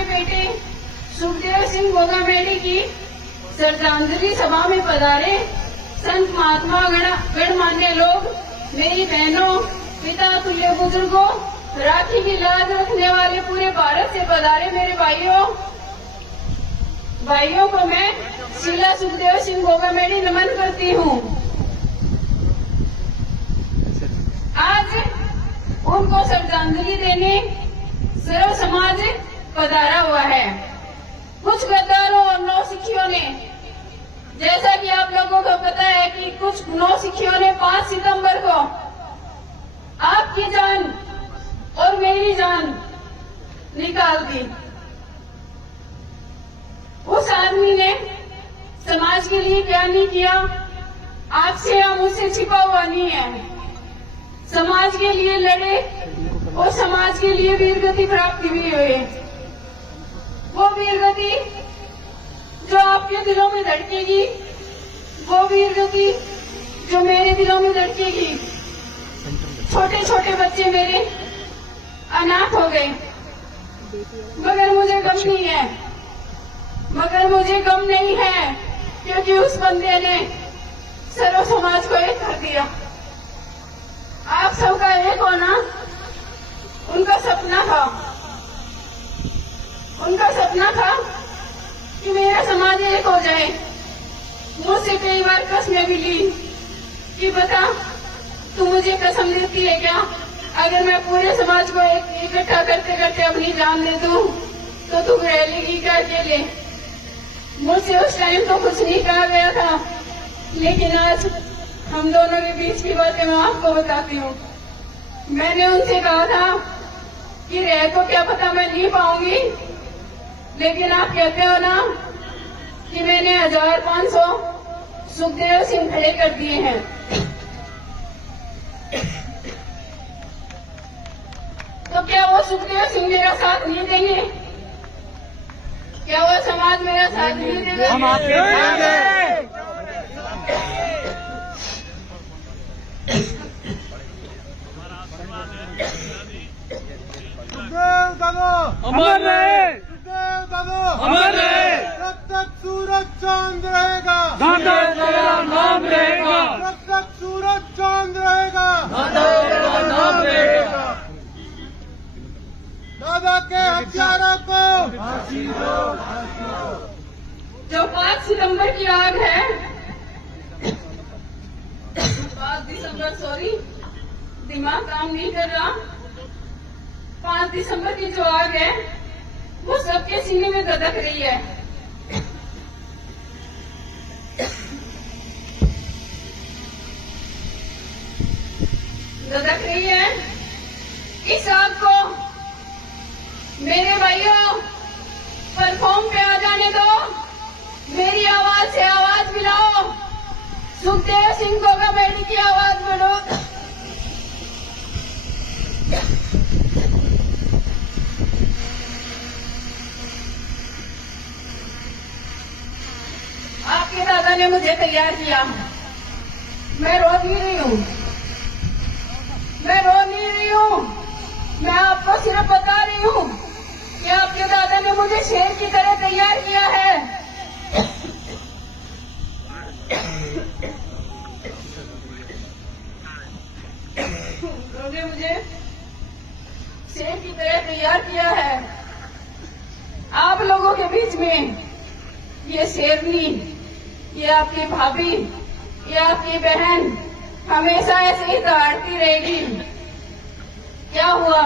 के बेटे सुखदेव सिंह गोगामेडी की श्रद्धांजलि सभा में पधारे संत महात्मा गणमान्य लोग, मेरी बहनों, पिता तुल्य बुजुर्गों, राखी की लाज रखने वाले पूरे भारत से पधारे मेरे भाइयों को मैं शीला सुखदेव सिंह गोगामेडी नमन करती हूँ। आज उनको श्रद्धांजलि देने सर्व समाज पधारा हुआ है। कुछ गद्दारों और नौसिखियों ने, जैसा कि आप लोगों को पता है कि कुछ नौसिखियों ने 5 सितंबर को आपकी जान और मेरी जान निकाल दी। उस आदमी ने समाज के लिए क्या नहीं किया, आपसे या मुझसे छिपा हुआ नहीं है। समाज के लिए लड़े और समाज के लिए वीरगति प्राप्त भी हुए। वो वीरगति जो आपके दिलों में धड़केगी, वो वीरगति जो मेरे दिलों में धड़केगी। छोटे छोटे बच्चे मेरे अनाथ हो गए, मगर मुझे गम नहीं है, क्योंकि उस बंदे ने सर्व समाज को एक कर दिया। आप सबका एक होना उनका सपना था कि मेरा समाज एक हो जाए। मुझसे कई बार कसमें भी ली कि बता, तू मुझे कसम देती है क्या, अगर मैं पूरे समाज को इकट्ठा करते करते अपनी जान दे दूं तो तू रह लेगी क्या अकेले। मुझसे उस टाइम तो कुछ नहीं कहा गया था, लेकिन आज हम दोनों के बीच की बातें मैं आपको बताती हूँ। मैंने उनसे कहा था कि रह तो क्या पता मैं नहीं पाऊंगी, लेकिन आप कहते हो ना कि मैंने 1500 सुखदेव सिंह खड़े कर दिए हैं। तो क्या वो सुखदेव सिंह मेरा साथ नहीं देंगे? क्या वो समाज मेरा साथ नहीं देगा? हम आपके साथ हैं। सुखदेव दादा अमर रहे, सुखदेव दादा अमर रहे, जब तक सूरज चांद रहेगा, दादा तेरा नाम रहेगा, जब तक सूरज चांद रहेगा, दादा तेरा नाम रहेगा। दादा के हत्यारों को जो 5 सितंबर की आग है, 5 दिसंबर, सॉरी दिमाग काम नहीं कर रहा, 5 दिसंबर की जो आग है वो सबके सीने में धधक रही है। धधक रही है। इस आग को मेरे भाइयों प्लेटफॉर्म पे आ जाने दो, मेरी आवाज से आवाज मिलाओ, सुखदेव सिंह गोगामेडी की आवाज बढ़ो। आपके दादा ने मुझे तैयार किया, मैं रो नहीं रही हूँ, मैं आपको सिर्फ बता रही हूँ कि आपके दादा ने मुझे शेर की तरह तैयार किया है। उन्होंने मुझे शेर की तरह तैयार किया है। आप लोगों के बीच में ये शेरनी, ये आपकी भाभी, ये आपकी बहन हमेशा ऐसे ही दहाड़ती रहेगी। क्या हुआ,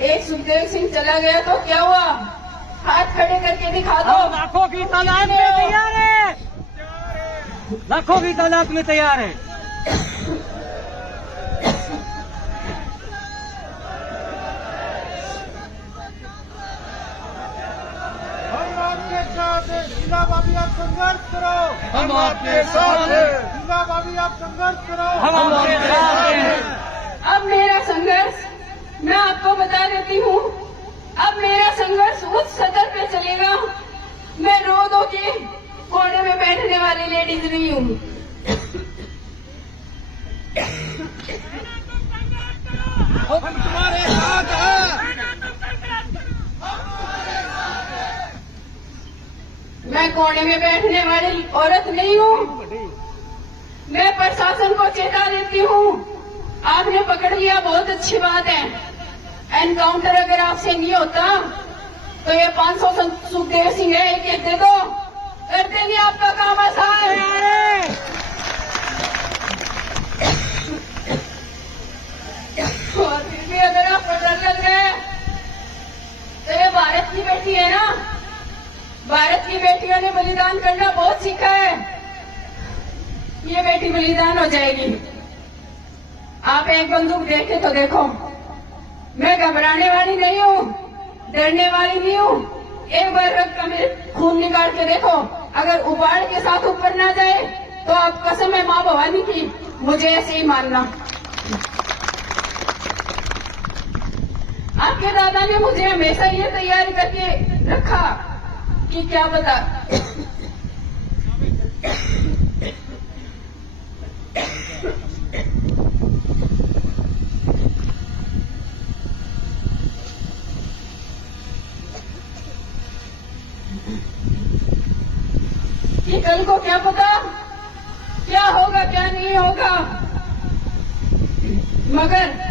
एक सुखदेव सिंह चला गया तो क्या हुआ, हाथ खड़े करके दिखा दो। लाखों की तादाद में तैयार है, लाखों की तादाद में तैयार है। हम आपके साथ हैं। शीला भाभी आप संघर्ष करो, हम आपके साथ हैं, शीला भाभी आप संघर्ष करो, हम आपके साथ हैं। अब मेरा संघर्ष मैं आपको बता देती हूँ, अब मेरा संघर्ष उस सदर पे चलेगा। मैं रो दो के कोने में बैठने वाली लेडीज नहीं हूँ। हम तुम्हारे साथ हैं। कोने में बैठने वाली औरत नहीं हूँ। मैं प्रशासन को चेता देती हूँ, आपने पकड़ लिया, बहुत अच्छी बात है। एनकाउंटर अगर आपसे नहीं होता तो ये 500 सुखदेव सिंह है, एक दे दो, कर देंगे आपका काम आसान। और फिर भी अगर आपको डर लग रहा है तो ये भारत की बेटी है ना, भारत की बेटियों ने बलिदान करना बहुत सीखा है। ये बेटी बलिदान हो जाएगी। आप एक बंदूक देखे तो देखो, मैं घबराने वाली नहीं हूँ, डरने वाली नहीं हूँ। एक बार रक्त का मेरे खून निकाल के देखो, अगर उबाड़ के साथ ऊपर ना जाए तो आप कसम है माँ भवानी की, मुझे ऐसे ही मानना। आपके दादा ने मुझे हमेशा ये तैयारी करके रखा कि क्या बता कि कल को क्या पता क्या होगा क्या नहीं होगा, मगर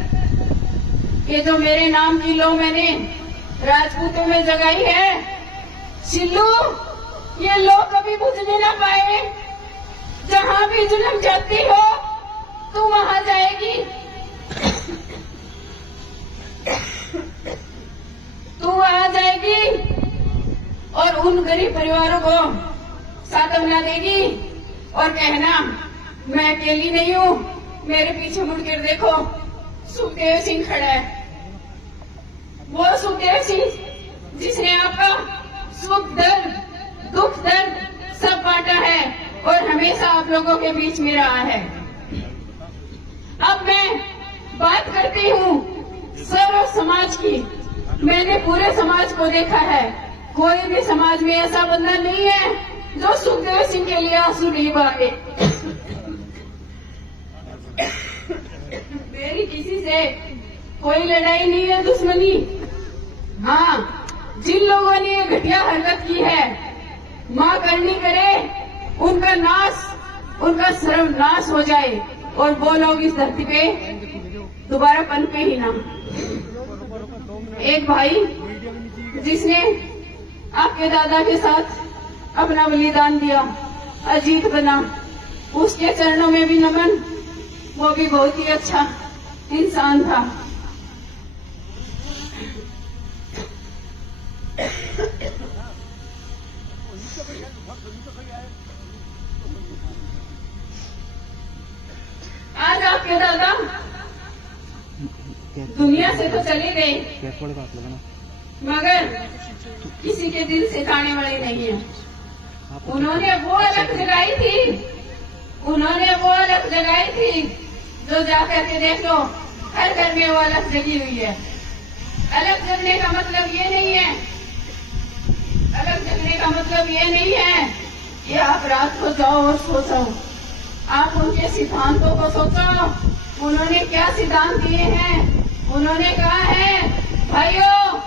ये जो मेरे नाम की लो मैंने राजपूतों में जगाई है, सिल्लू, ये लो कभी बुझने ना पाए। जहां भी जुल्म जाती हो तू वहां जाएगी, तू वहां जाएगी और उन गरीब परिवारों को सांत्वना देगी और कहना मैं अकेली नहीं हूँ, मेरे पीछे मुड़कर देखो सुखदेव सिंह खड़ा है। वो सुखदेव सिंह जिसने आपका सुख दर्द दुख दर्द सब बांटा है और हमेशा आप लोगों के बीच में रहा है। अब मैं बात करती हूँ सर्व समाज की। मैंने पूरे समाज को देखा है, कोई भी समाज में ऐसा बंदा नहीं है जो सुखदेव सिंह के लिए आंसू नहीं बहाए। मेरी किसी से कोई लड़ाई नहीं है, दुश्मनी। हाँ, जिन लोगों ने ये घटिया हरकत की है, माँ करनी करे उनका नाश, उनका सर्वनाश हो जाए और वो लोग इस धरती पे दोबारा पनपे ही ना। एक भाई जिसने आपके दादा के साथ अपना बलिदान दिया, अजीत बना, उसके चरणों में भी नमन। वो भी बहुत ही अच्छा इंसान था। आज आपके दादा दुनिया से तो चले गए, मगर किसी के दिल से जाने वाले नहीं है। उन्होंने वो अलग जगाई थी, उन्होंने वो अलग जगाई थी जो जाकर के देख लो हर घर में वो अलग जगी हुई है। अलग जगने का मतलब ये नहीं है, अलग जगने का मतलब ये नहीं है कि आप रात को जाओ और सो जाओ। आप उनके सिद्धांतों को सोचो, उन्होंने क्या सिद्धांत दिए हैं। उन्होंने कहा है भाइयों,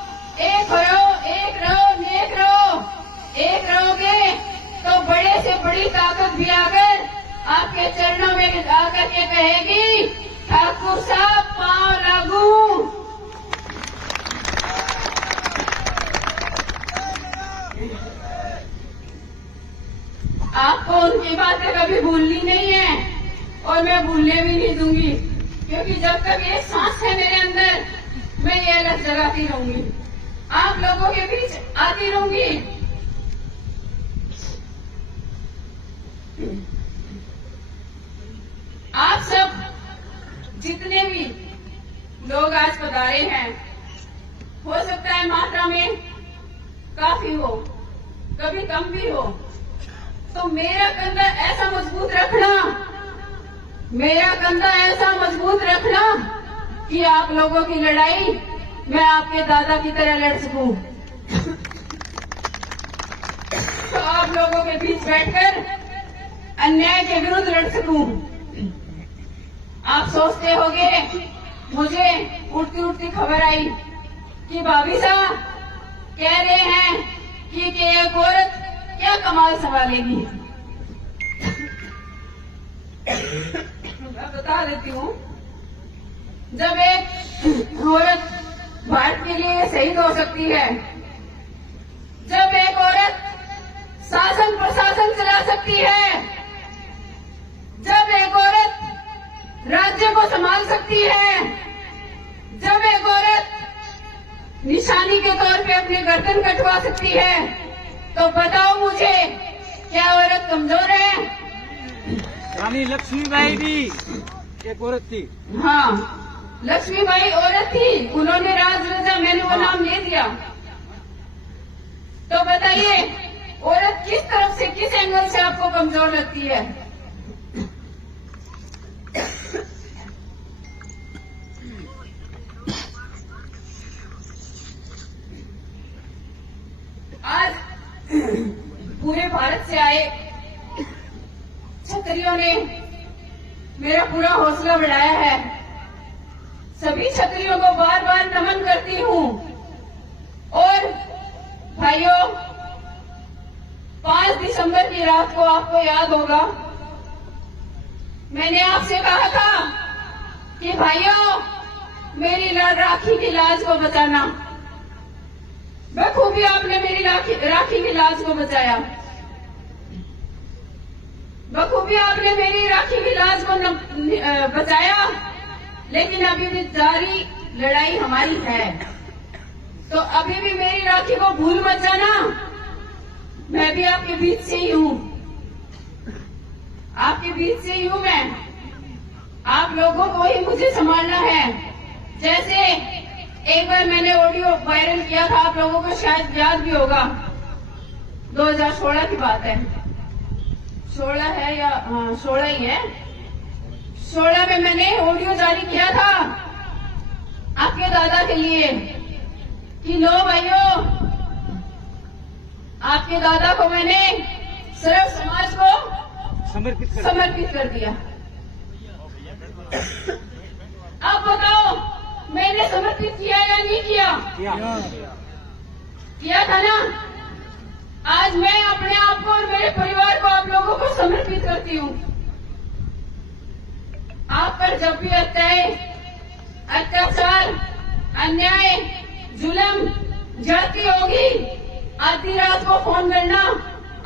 एक रहो, एक रहो, नेक रहो। एक रहोगे तो बड़े से बड़ी ताकत भी आकर आपके चरणों में आकर के कहेगी ठाकुर साहब पांव लागू। आपको उनकी बातें कभी भूलनी नहीं है और मैं भूलने भी नहीं दूंगी, क्योंकि जब तक ये सांस है मेरे अंदर मैं ये अलग जगाती रहूंगी, आप लोगों के बीच आती रहूंगी। आप सब जितने भी लोग आज पधारे हैं, हो सकता है मात्रा में काफी हो, कभी कम भी हो, तो मेरा कंधा ऐसा मजबूत रखना, मेरा कंधा ऐसा मजबूत रखना कि आप लोगों की लड़ाई मैं आपके दादा की तरह लड़ सकूं। तो आप लोगों के बीच बैठकर अन्याय के विरुद्ध लड़ सकूं। आप सोचते होंगे, मुझे उड़ती उड़ती खबर आई कि भाभी साहब कह रहे हैं कि एक औरत क्या कमाल संभालेगी। मैं बता देती हूँ, जब एक औरत भारत के लिए शहीद हो सकती है, जब एक औरत शासन प्रशासन चला सकती है, जब एक औरत राज्य को संभाल सकती है, जब एक औरत निशानी के तौर पे अपनी गर्दन कटवा सकती है, तो बताओ मुझे, क्या औरत कमजोर है? रानी लक्ष्मीबाई भी एक औरत थी। हाँ, लक्ष्मीबाई औरत थी, उन्होंने राज रचा, मैंने वो नाम ले दिया। तो बताइए, औरत किस तरफ से, किस एंगल से आपको कमजोर लगती है? आज पूरे भारत से आए क्षत्रियों ने मेरा पूरा हौसला बढ़ाया है। सभी क्षत्रियों को बार बार नमन करती हूँ। और भाइयों, 5 दिसंबर की रात को आपको याद होगा, मैंने आपसे कहा था कि भाइयों, मेरी राखी की लाज को बचाना। बखूबी आपने मेरी राखी की लाज को बचाया, बखूबी आपने मेरी राखी की लाज को बचाया। लेकिन अभी भी जारी लड़ाई हमारी है, तो अभी भी मेरी राखी को भूल मत जाना। मैं भी आपके बीच से ही हूँ, आपके बीच से ही हूँ मैं। आप लोगों को ही मुझे संभालना है। जैसे एक बार मैंने ऑडियो वायरल किया था, आप लोगों को शायद याद भी होगा, 2016 की बात है, 16 है या हाँ 16 ही है। 16 में मैंने ऑडियो जारी किया था आपके दादा के लिए कि लो भाइयों, आपके दादा को मैंने सिर्फ समाज को समर्पित कर दिया। अब बताओ, मैंने समर्पित किया या नहीं किया? किया था ना। आज मैं अपने आप को और मेरे परिवार को आप लोगों को समर्पित करती हूँ। आप पर जब भी अत्याचार, अन्याय, जुल्म, जाति होगी, आधी रात को फोन करना,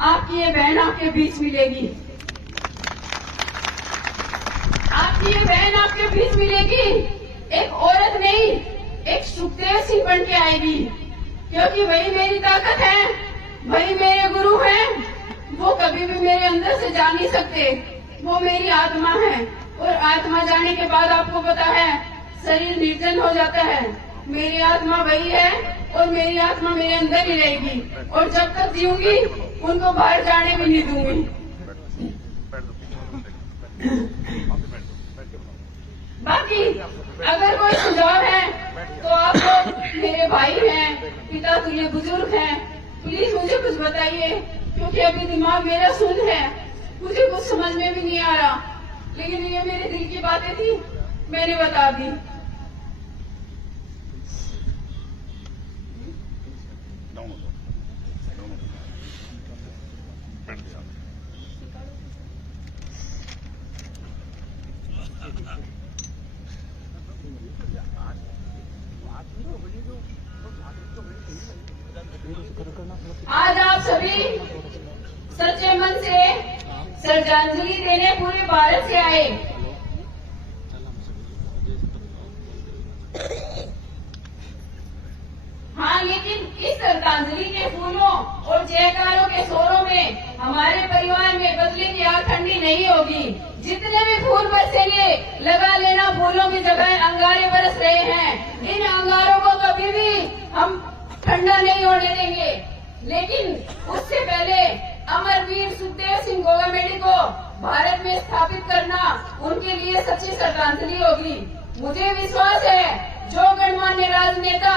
आपकी ये बहन आपके बीच मिलेगी, आपकी ये बहन आपके बीच मिलेगी। एक औरत नहीं, एक सुखदेव सिंह बन के आएगी, क्योंकि वही मेरी ताकत है, वही मेरे गुरु हैं। वो कभी भी मेरे अंदर से जा नहीं सकते, वो मेरी आत्मा है। और आत्मा जाने के बाद आपको पता है, शरीर निर्जन हो जाता है। मेरी आत्मा वही है और मेरी आत्मा मेरे अंदर ही रहेगी, और जब तक जीऊंगी उनको बाहर जाने भी नहीं दूंगी। बाकी अगर कोई सुझाव है तो आप लोग मेरे भाई हैं, पिता तुल्य बुजुर्ग हैं, प्लीज मुझे कुछ बताइए, क्योंकि अभी दिमाग मेरा सुन्न है, मुझे कुछ समझ में भी नहीं आ रहा। लेकिन ये मेरे दिल की बातें थी, मैंने बता दी। आज आप सभी सच्चे मन से श्रद्धांजलि देने पूरे भारत से आए। हाँ, लेकिन इस श्रद्धांजलि के फूलों और जयकारों के शोरों में हमारे परिवार में बदले की आग ठंडी नहीं होगी। जितने भी फूल बरसेंगे, लगा लेना फूलों की जगह अंगारे बरस रहे हैं। इन अंगारों को कभी भी हम ठंडा नहीं होने देंगे। लेकिन उससे पहले अमरवीर सुखदेव सिंह गोगामेडी को भारत में स्थापित करना उनके लिए सच्ची श्रद्धांजलि होगी। मुझे विश्वास है, जो गणमान्य राजनेता